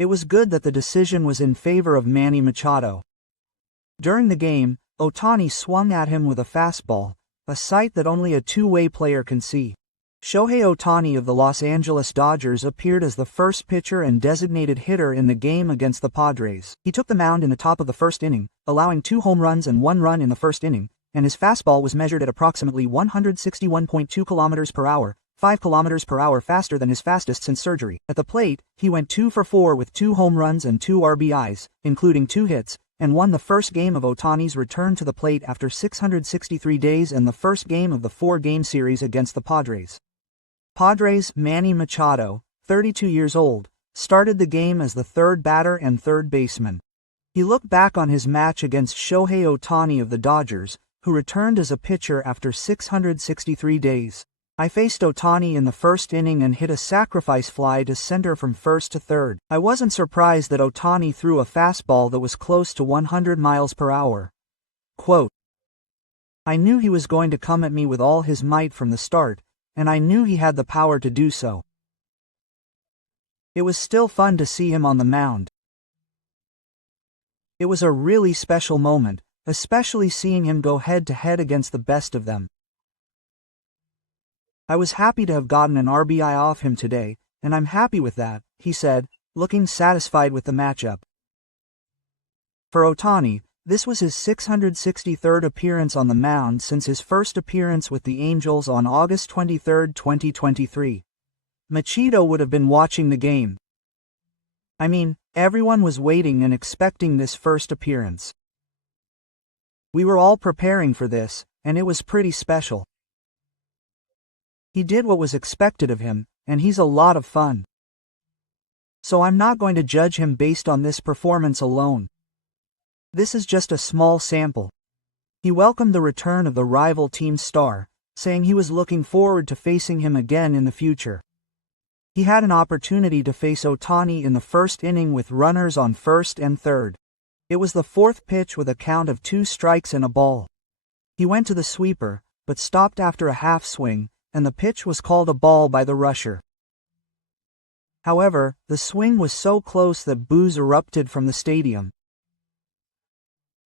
It was good that the decision was in favor of Manny Machado. During the game, Ohtani swung at him with a fastball, a sight that only a two-way player can see. Shohei Ohtani of the Los Angeles Dodgers appeared as the first pitcher and designated hitter in the game against the Padres. He took the mound in the top of the first inning, allowing 2 home runs and 1 run in the first inning, and his fastball was measured at approximately 161.2 km per hour, 5 km per hour faster than his fastest since surgery. At the plate, he went 2 for 4 with 2 home runs and 2 RBIs, including 2 hits, and won the first game of Ohtani's return to the plate after 663 days and the first game of the 4-game series against the Padres. Padres' Manny Machado, 32 years old, started the game as the third batter and third baseman. He looked back on his match against Shohei Ohtani of the Dodgers, who returned as a pitcher after 663 days. I faced Ohtani in the first inning and hit a sacrifice fly to center from first to third. I wasn't surprised that Ohtani threw a fastball that was close to 100 miles per hour. Quote, I knew he was going to come at me with all his might from the start, and I knew he had the power to do so. It was still fun to see him on the mound. It was a really special moment, especially seeing him go head-to-head against the best of them. I was happy to have gotten an RBI off him today, and I'm happy with that, he said, looking satisfied with the matchup. For Ohtani, this was his 663rd appearance on the mound since his first appearance with the Angels on August 23, 2023. Machado would have been watching the game. I mean, everyone was waiting and expecting this first appearance. We were all preparing for this, and it was pretty special. He did what was expected of him, and he's a lot of fun. So I'm not going to judge him based on this performance alone. This is just a small sample. He welcomed the return of the rival team's star, saying he was looking forward to facing him again in the future. He had an opportunity to face Ohtani in the first inning with runners on first and third. It was the fourth pitch with a count of 2 strikes and a ball. He went to the sweeper, but stopped after a half swing, and the pitch was called a ball by the rusher. However, the swing was so close that boos erupted from the stadium.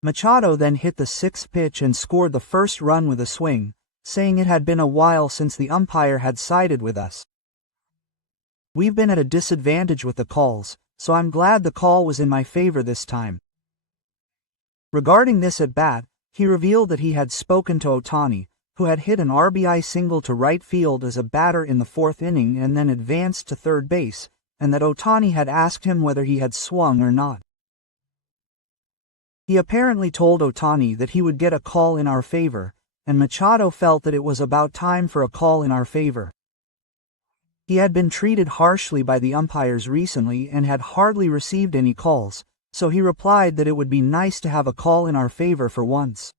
Machado then hit the 6th pitch and scored the first run with a swing, saying it had been a while since the umpire had sided with us. We've been at a disadvantage with the calls, so I'm glad the call was in my favor this time. Regarding this at-bat, he revealed that he had spoken to Ohtani, who had hit an RBI single to right field as a batter in the 4th inning and then advanced to third base, and that Ohtani had asked him whether he had swung or not. He apparently told Ohtani that he would get a call in our favor, and Machado felt that it was about time for a call in our favor. He had been treated harshly by the umpires recently and had hardly received any calls, so he replied that it would be nice to have a call in our favor for once.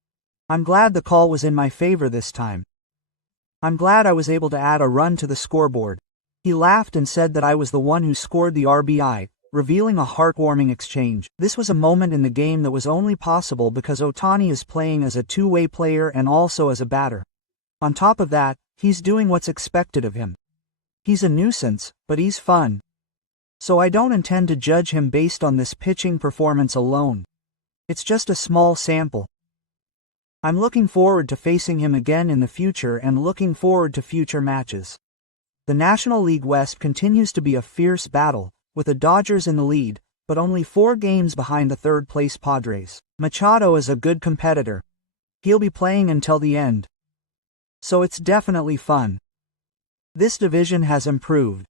I'm glad the call was in my favor this time. I'm glad I was able to add a run to the scoreboard. He laughed and said that I was the one who scored the RBI, revealing a heartwarming exchange. This was a moment in the game that was only possible because Ohtani is playing as a two-way player and also as a batter. On top of that, he's doing what's expected of him. He's a nuisance, but he's fun. So I don't intend to judge him based on this pitching performance alone. It's just a small sample. I'm looking forward to facing him again in the future and looking forward to future matches. The National League West continues to be a fierce battle, with the Dodgers in the lead, but only 4 games behind the third-place Padres. Machado is a good competitor. He'll be playing until the end. So it's definitely fun. This division has improved.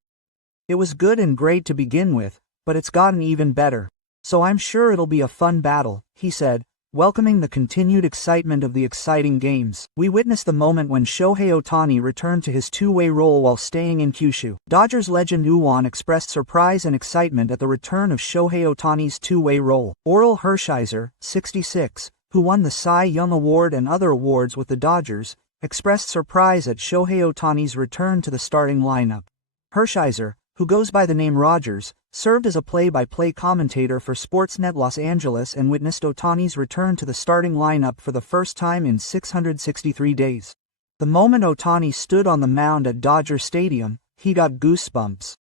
It was good and great to begin with, but it's gotten even better. So I'm sure it'll be a fun battle, he said, welcoming the continued excitement of the exciting games. We witnessed the moment when Shohei Ohtani returned to his two-way role while staying in Kyushu. Dodgers legend Uwan expressed surprise and excitement at the return of Shohei Ohtani's two-way role. Orel Hershiser, 66, who won the Cy Young Award and other awards with the Dodgers, expressed surprise at Shohei Ohtani's return to the starting lineup. Hershiser, who goes by the name Rogers, served as a play-by-play commentator for Sportsnet Los Angeles and witnessed Ohtani's return to the starting lineup for the first time in 663 days. The moment Ohtani stood on the mound at Dodger Stadium, he got goosebumps.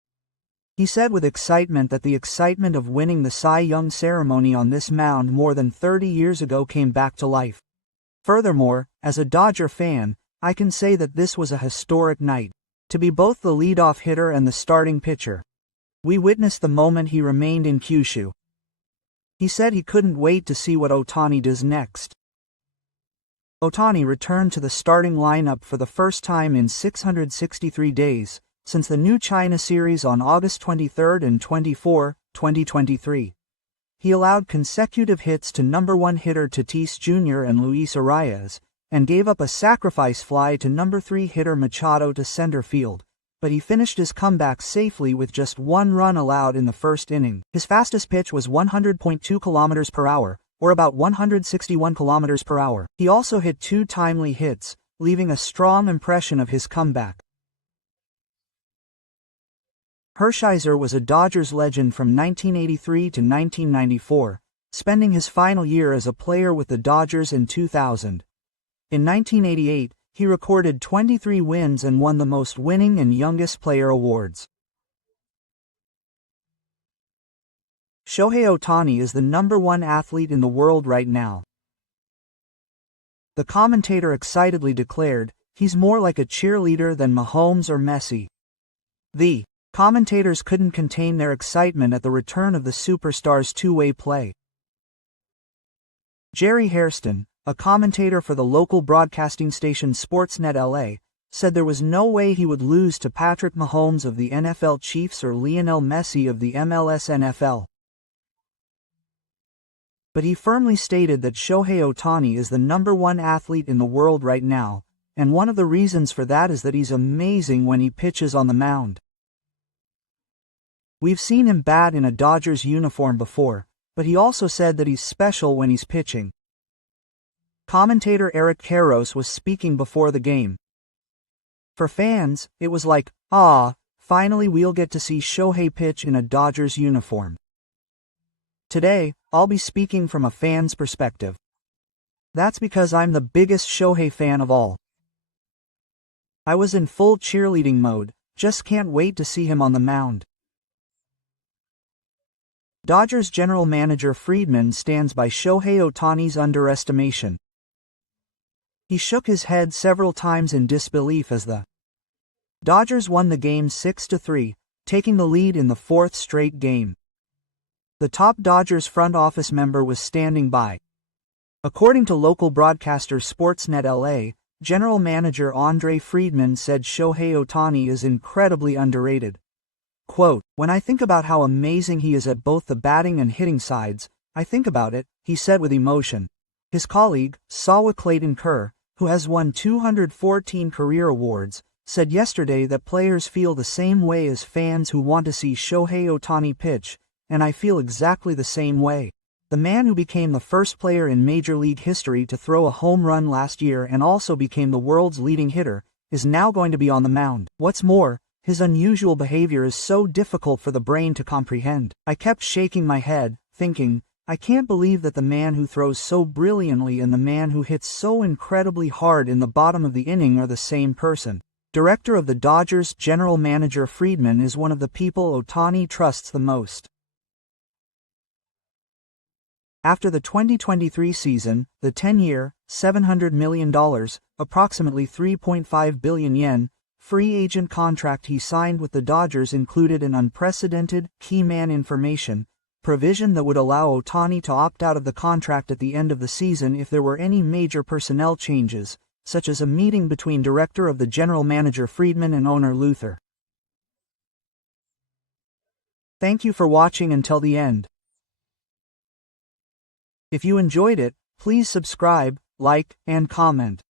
He said with excitement that the excitement of winning the Cy Young ceremony on this mound more than 30 years ago came back to life. Furthermore, as a Dodger fan, I can say that this was a historic night. To be both the leadoff hitter and the starting pitcher. We witnessed the moment he remained in Kyushu. He said he couldn't wait to see what Ohtani does next. Ohtani returned to the starting lineup for the first time in 663 days, since the new China series on August 23 and 24, 2023. He allowed consecutive hits to number 1 hitter Tatis Jr. and Luis Arias, and gave up a sacrifice fly to number 3 hitter Machado to center field, but he finished his comeback safely with just 1 run allowed in the first inning. His fastest pitch was 100.2 km per hour, or about 161 km per hour. He also hit 2 timely hits, leaving a strong impression of his comeback. Hershiser was a Dodgers legend from 1983 to 1994, spending his final year as a player with the Dodgers in 2000. In 1988, he recorded 23 wins and won the most winning and youngest player awards. Shohei Ohtani is the number 1 athlete in the world right now. The commentator excitedly declared, "He's more like a cheerleader than Mahomes or Messi." The commentators couldn't contain their excitement at the return of the superstar's two-way play. Jerry Hairston, a commentator for the local broadcasting station Sportsnet LA, said there was no way he would lose to Patrick Mahomes of the NFL Chiefs or Lionel Messi of the MLS NFL. But he firmly stated that Shohei Ohtani is the number 1 athlete in the world right now, and one of the reasons for that is that he's amazing when he pitches on the mound. We've seen him bat in a Dodgers uniform before, but he also said that he's special when he's pitching. Commentator Eric Karros was speaking before the game. For fans, it was like, finally we'll get to see Shohei pitch in a Dodgers uniform. Today, I'll be speaking from a fan's perspective. That's because I'm the biggest Shohei fan of all. I was in full cheerleading mode, just can't wait to see him on the mound. Dodgers general manager Freeman stands by Shohei Ohtani's underestimation. He shook his head several times in disbelief as the Dodgers won the game 6-3, taking the lead in the 4th straight game. The top Dodgers front office member was standing by. According to local broadcaster Sportsnet LA, general manager Andre Friedman said Shohei Ohtani is incredibly underrated. Quote, "When I think about how amazing he is at both the batting and hitting sides, I think about it," he said with emotion. His colleague, Sawa Clayton Kershaw, who has won 214 career awards, said yesterday that players feel the same way as fans who want to see Shohei Ohtani pitch, and I feel exactly the same way. The man who became the first player in Major League history to throw a home run last year and also became the world's leading hitter, is now going to be on the mound. What's more, his unusual behavior is so difficult for the brain to comprehend. I kept shaking my head, thinking, I can't believe that the man who throws so brilliantly and the man who hits so incredibly hard in the bottom of the inning are the same person. Director of the Dodgers general manager Friedman is one of the people Ohtani trusts the most. After the 2023 season, the 10-year, $700 million, approximately 3.5 billion yen, free agent contract he signed with the Dodgers included an unprecedented key man information provision that would allow Ohtani to opt out of the contract at the end of the season if there were any major personnel changes, such as a meeting between director of the general manager Friedman and owner Luther. Thank you for watching until the end. If you enjoyed it, please subscribe, like, and comment.